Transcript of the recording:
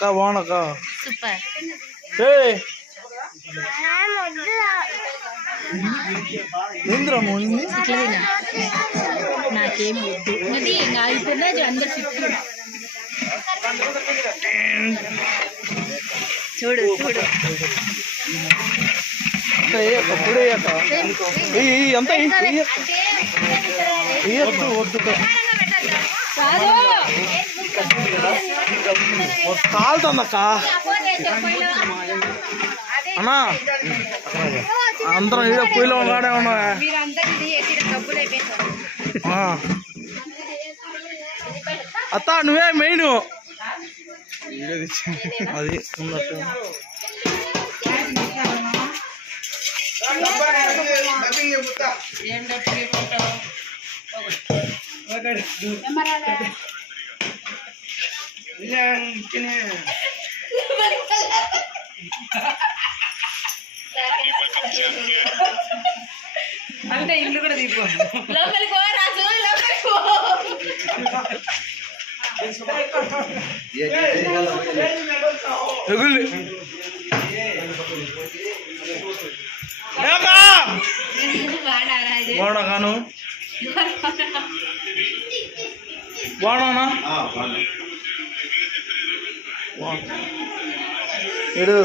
బాగున్నాక super నాకేం వద్దు అది అయిపోయినా అందరు చూడు చూడు ఎంత వద్దు కాలుతుందక్క అన్నా అందరం ఈడ పొయ్యిలో వాడే ఉన్నా అత్త నువ్వే మెయిన్ అది ఉన్నట్టు అంటే ఇల్లు కూడా తీపో లోపలికి పో రాజు లోపలికి పో బాగున్నాను బాగున్నా ఏడు